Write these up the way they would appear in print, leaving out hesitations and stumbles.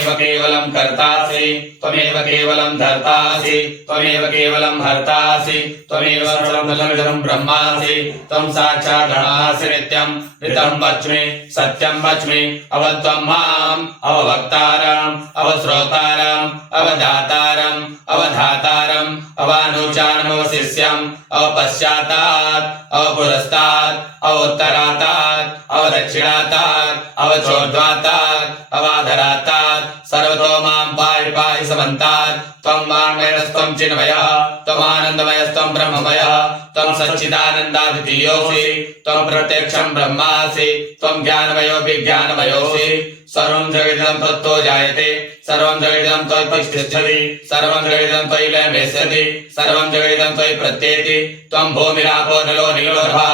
केवलं कर्तासि त्वमेव केवलं धर्तासि त्वमेव केवलं हर्तासि त्वमेव सर्वं ब्रह्मासि त्वं साक्षात् ब्रह्मासि नित्यं ऋतं वच्मि सत्यं वच्मि अवत्वं माम् अववक्तारम् अवश्रोतारम् अवदातारम् अवधातारम् अवानुचानम् अवशिष्यम् अवपश्चातात् अवपुरस्तात् अवोत्तरातात् अवदक्षिणातात् अवचोर्ध्वातात् अवाधरातात् सर्वतो मां पाहि पाहि समन्तात् त्वं वाङ्मयस्त्वं चिन्मयः त्वमानन्दमयस्त्वं ब्रह्ममयः त्वं सच्चिदानन्दाद्वितीयोऽसि त्वं प्रत्यक्षं ब्रह्मासि त्वं ज्ञानमयो विज्ञानमयोऽसि सर्वं जगदिदं त्वत्तो जायते सर्वं जगदिदं त्वयि तिष्ठति सर्वं जगदिदं त्वयि लयमेष्यति सर्वं जगदिदं त्वयि प्रत्येति त्वं भूमिरापो नलो नीलोर्हा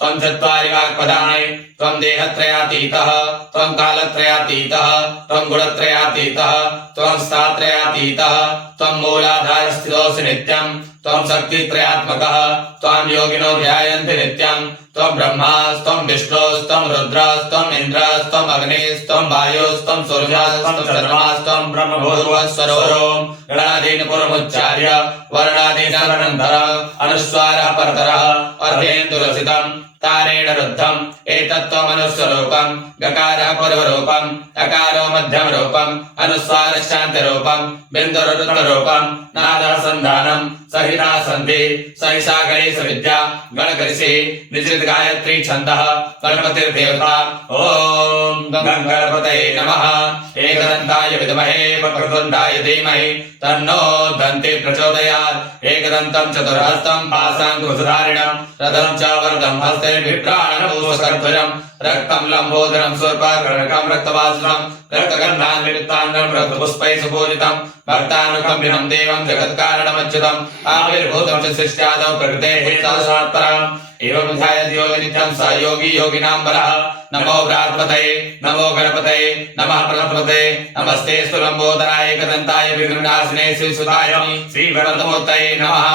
त्वं चत्वारि वाक्पदानि त्वं देहत्रयातीतः त्वं कालत्रयातीतः त्वं गुणत्रयातीतः त्वं स्थात्रयातीतः त्वं मूलाधारस्थितोऽसि नित्यं त्वं शक्तित्रयात्मकः त्वां योगिनो ध्यायन्ति नित्यं त्वं ब्रह्मास्त्वं विष्णुस्त्वं रुद्रस्त्वं इन्द्रस्त्वं अग्निस्त्वं वायुस्त्वं सूर्यस्त्वं चन्द्रमास्त्वं ब्रह्मभूर्वस्वरोम् गणादीन् पूर्वमुच्चार्य वर्णादीनानन्तर अनुस्वारः परतरः अर्धेन्दुरसितम् तारेण रुद्धम् एतत्त्वमनुस्वरूपम् गकारः पूर्वरूपम् अकारो मध्यमरूपम् अनुस्वारश्चान्त्यरूपम् बिन्दुरुद्धरूपम् नादासन्धानम् सहिता सन्धि सहिषा गणेशविद्या गणकर्षि निश्चित गायत्री छन्दः गणपतिर्देवता ॐ गणपतये नमः एकदन्ताय विद्महे वक्रतुण्डाय धीमहि तन्नो दन्ति प्रचोदयात् एकदन्तं चतुर्हस्तं पाशाङ्कुशधारिणं रथं च वरदं हस्ते बिभ्राणभूषकध्वजं रक्तं लम्बोदरं शूर्पकर्णकं रक्तवासनं रक्तगन्धान्विताङ्गं रक्तपुष्पैः सुपूजितं भक्तानुकम्पिनं देवं जगत्कारणमच्युतम् आविर्भूतं च सृष्ट्यादौ प्रकृतेः साक्षात्परम् एवं ध्यायति योगी नित्यं स योगी योगिनां वरः नमो बृहस्पतये नमो गणपतये नमः प्रजापतये नमस्ते लंबोदराय एकदन्ताय विघ्ननाशिने श्रीसुताय श्रीगणपतये नमः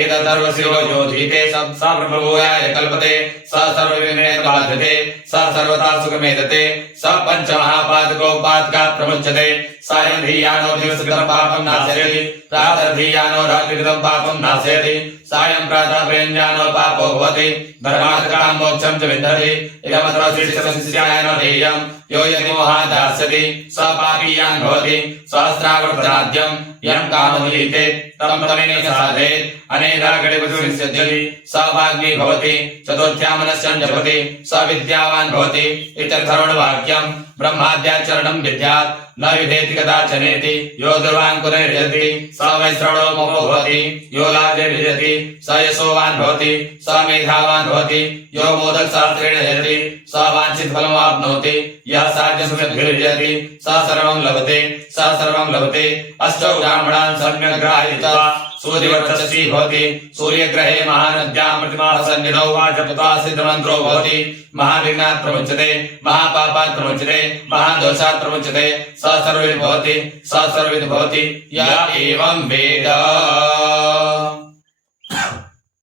एतदर्वशिवो योधीते स प्रभुयाय कल्पते स सर्वविघ्नेन बाध्यते स सर्वथा सुखमेधते स पञ्चमहापादकोपादकात् प्रमुच्यते सायं धियानो दिवसकृतं पापं नाशयति प्रातः धियानो रात्रिकृतं पापं नाशयति सायं प्रातः प्रेञ्जानो पापो भवति धर्मार्थकां मोक्षं च विन्दति इदमत्र शिष्यसंस्याय न ध्येयं यो यदि मोहात् दास्यति स पापीयान् भवति सहस्रावर्तनाद्यं यं काममुदीते तं तमेन साधयेत् अनेका गणपतिर्सिद्ध्यति स वाग्मी भवति चतुर्थ्यां मनश्चं जपति स विद्यावान् भवति इत्यर्थवाक्यं ब्रह्माद्याचरणं विद्यात् न विधेति कदाचनेति यो दुर्वाङ्कुरैर्यति स वैश्रवणो मोहो भवति यो लाभैर्यति स यशोवान् भवति स मेधावान् भवति यो मोदकशास्त्रेण यजति स वाञ्छितफलमाप्नोति यः साध्यसुखभिर्यजति स सर्वं लभते अष्टौ ब्राह्मणान् सम्यक् ग्राहयित्वा सूर्यवर्चसी भवति सूर्यग्रहे महानद्यां प्रतिमासन्निधौ वा जपत्वा सिद्धमन्त्रो भवति महाविघ्नात् प्रमुच्यते महापापात् प्रमुच्यते महादोषात् प्रमुच्यते स सर्वविद् भवति य एवं वेद।